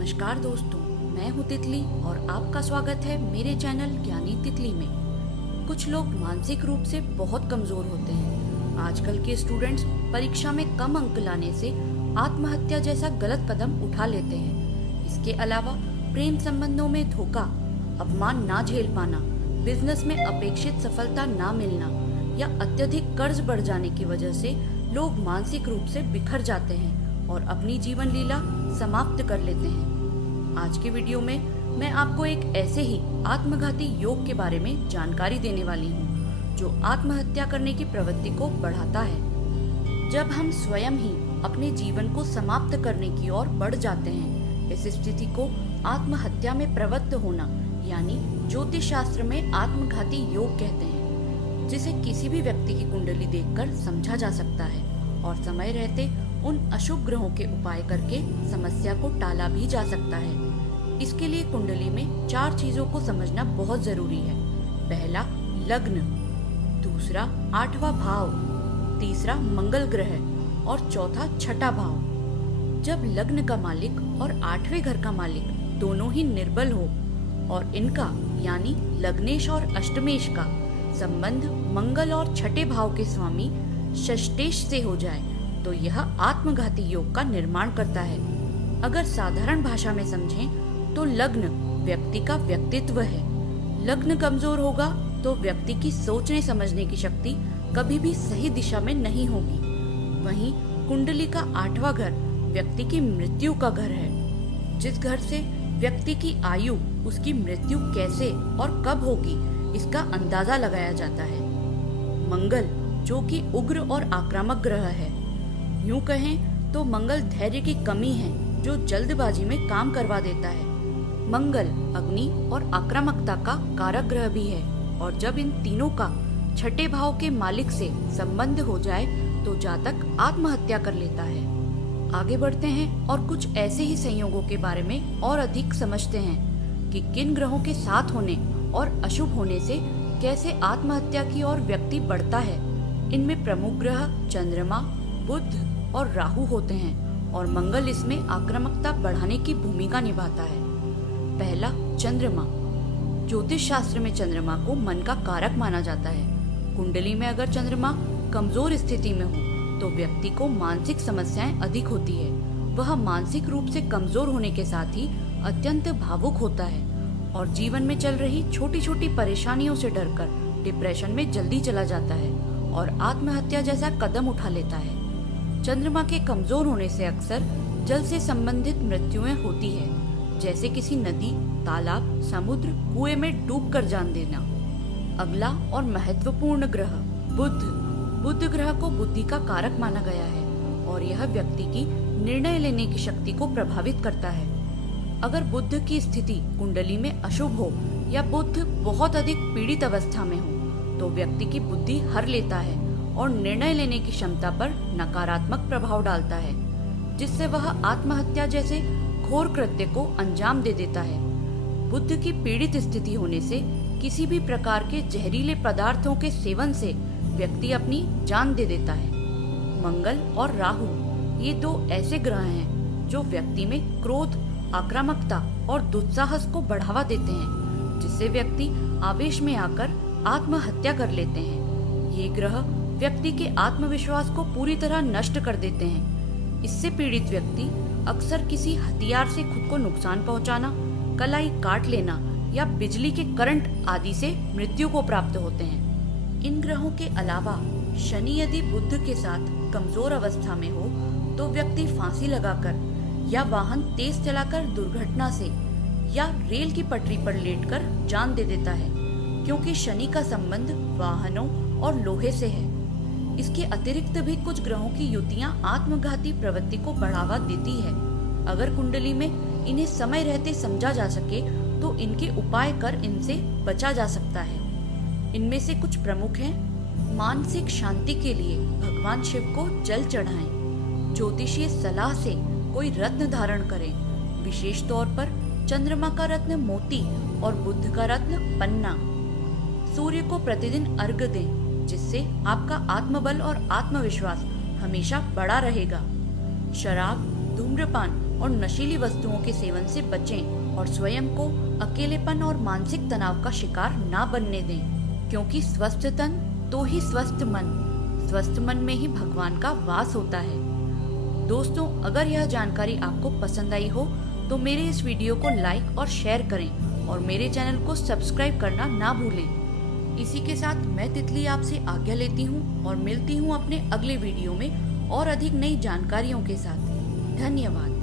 नमस्कार दोस्तों, मैं हूँ तितली और आपका स्वागत है मेरे चैनल ज्ञानी तितली में। कुछ लोग मानसिक रूप से बहुत कमजोर होते हैं। आजकल के स्टूडेंट्स परीक्षा में कम अंक लाने से आत्महत्या जैसा गलत कदम उठा लेते हैं। इसके अलावा प्रेम संबंधों में धोखा, अपमान ना झेल पाना, बिजनेस में अपेक्षित सफलता ना मिलना या अत्यधिक कर्ज बढ़ जाने की वजह से लोग मानसिक रूप से बिखर जाते हैं और अपनी जीवन लीला समाप्त कर लेते हैं। आज के वीडियो में मैं आपको एक ऐसे ही आत्मघाती योग के बारे में जानकारी देने वाली हूँ जो आत्महत्या करने की प्रवृत्ति को बढ़ाता है। जब हम स्वयं ही अपने जीवन को समाप्त करने की ओर बढ़ जाते हैं, इस स्थिति को आत्महत्या में प्रवृत्त होना यानी ज्योतिष शास्त्र में आत्मघाती योग कहते हैं, जिसे किसी भी व्यक्ति की कुंडली देखकर समझा जा सकता है और समय रहते उन अशुभ ग्रहों के उपाय करके समस्या को टाला भी जा सकता है। इसके लिए कुंडली में 4 चीजों को समझना बहुत जरूरी है। पहला लग्न, दूसरा 8वां भाव, तीसरा मंगल ग्रह और चौथा छठा भाव। जब लग्न का मालिक और 8वें घर का मालिक दोनों ही निर्बल हो और इनका यानी लग्नेश और अष्टमेश का संबंध मंगल और छठे भाव के स्वामी षष्ठेश से हो जाए तो यह आत्मघाती योग का निर्माण करता है। अगर साधारण भाषा में समझें तो लग्न व्यक्ति का व्यक्तित्व है। लग्न कमजोर होगा तो व्यक्ति की सोचने समझने की शक्ति कभी भी सही दिशा में नहीं होगी। वहीं कुंडली का 8वां घर व्यक्ति की मृत्यु का घर है, जिस घर से व्यक्ति की आयु, उसकी मृत्यु कैसे और कब होगी इसका अंदाजा लगाया जाता है। मंगल जो कि उग्र और आक्रामक ग्रह है। यूं कहें तो मंगल धैर्य की कमी है जो जल्दबाजी में काम करवा देता है। मंगल अग्नि और आक्रामकता का कारक ग्रह भी है और जब इन तीनों का छठे भाव के मालिक से संबंध हो जाए तो जातक आत्महत्या कर लेता है। आगे बढ़ते हैं और कुछ ऐसे ही संयोगों के बारे में और अधिक समझते हैं कि किन ग्रहों के साथ होने और अशुभ होने से कैसे आत्महत्या की ओर व्यक्ति बढ़ता है। इनमें प्रमुख ग्रह चंद्रमा, बुध और राहु होते हैं और मंगल इसमें आक्रामकता बढ़ाने की भूमिका निभाता है। पहला चंद्रमा। ज्योतिष शास्त्र में चंद्रमा को मन का कारक माना जाता है। कुंडली में अगर चंद्रमा कमजोर स्थिति में हो तो व्यक्ति को मानसिक समस्याएं अधिक होती है। वह मानसिक रूप से कमजोर होने के साथ ही अत्यंत भावुक होता है और जीवन में चल रही छोटी छोटी परेशानियों से डरकर डिप्रेशन में जल्दी चला जाता है और आत्महत्या जैसा कदम उठा लेता है। चंद्रमा के कमजोर होने से अक्सर जल से संबंधित मृत्युएं होती है, जैसे किसी नदी, तालाब, समुद्र, कुएं में डूबकर जान देना। अगला और महत्वपूर्ण ग्रह बुध। बुध ग्रह को बुद्धि का कारक माना गया है और यह व्यक्ति की निर्णय लेने की शक्ति को प्रभावित करता है। अगर बुध की स्थिति कुंडली में अशुभ हो या बुध बहुत अधिक पीड़ित अवस्था में हो तो व्यक्ति की बुद्धि हर लेता है और निर्णय लेने की क्षमता पर नकारात्मक प्रभाव डालता है, जिससे वह आत्महत्या जैसे घोर कृत्य को अंजाम दे देता है। बुद्ध की पीड़ित स्थिति होने से किसी भी प्रकार के जहरीले पदार्थों के सेवन से व्यक्ति अपनी जान दे देता है। मंगल और राहु ये 2 ऐसे ग्रह हैं जो व्यक्ति में क्रोध, आक्रामकता और दुस्साहस को बढ़ावा देते हैं, जिससे व्यक्ति आवेश में आकर आत्महत्या कर लेते हैं। ये ग्रह व्यक्ति के आत्मविश्वास को पूरी तरह नष्ट कर देते हैं। इससे पीड़ित व्यक्ति अक्सर किसी हथियार से खुद को नुकसान पहुंचाना, कलाई काट लेना या बिजली के करंट आदि से मृत्यु को प्राप्त होते हैं। इन ग्रहों के अलावा शनि यदि बुध के साथ कमजोर अवस्था में हो तो व्यक्ति फांसी लगाकर या वाहन तेज चलाकर दुर्घटना से या रेल की पटरी पर लेटकर जान दे देता है, क्योंकि शनि का संबंध वाहनों और लोहे से है। इसके अतिरिक्त भी कुछ ग्रहों की युतियां आत्मघाती प्रवृत्ति को बढ़ावा देती है। अगर कुंडली में इन्हें समय रहते समझा जा सके तो इनके उपाय कर इनसे बचा जा सकता है। इनमें से कुछ प्रमुख हैं। मानसिक शांति के लिए भगवान शिव को जल चढ़ाएं। ज्योतिषीय सलाह से कोई रत्न धारण करें। विशेष तौर पर चंद्रमा का रत्न मोती और बुध का रत्न पन्ना। सूर्य को प्रतिदिन अर्घ्य दें, जिससे आपका आत्मबल और आत्मविश्वास हमेशा बढ़ा रहेगा। शराब, धूम्रपान और नशीली वस्तुओं के सेवन से बचें और स्वयं को अकेलेपन और मानसिक तनाव का शिकार ना बनने दें, क्योंकि स्वस्थ तन तो ही स्वस्थ मन में ही भगवान का वास होता है। दोस्तों, अगर यह जानकारी आपको पसंद आई हो तो मेरे इस वीडियो को लाइक और शेयर करें और मेरे चैनल को सब्सक्राइब करना ना भूलें। इसी के साथ मैं तितली आपसे आज्ञा लेती हूँ और मिलती हूँ अपने अगले वीडियो में और अधिक नई जानकारियों के साथ। धन्यवाद।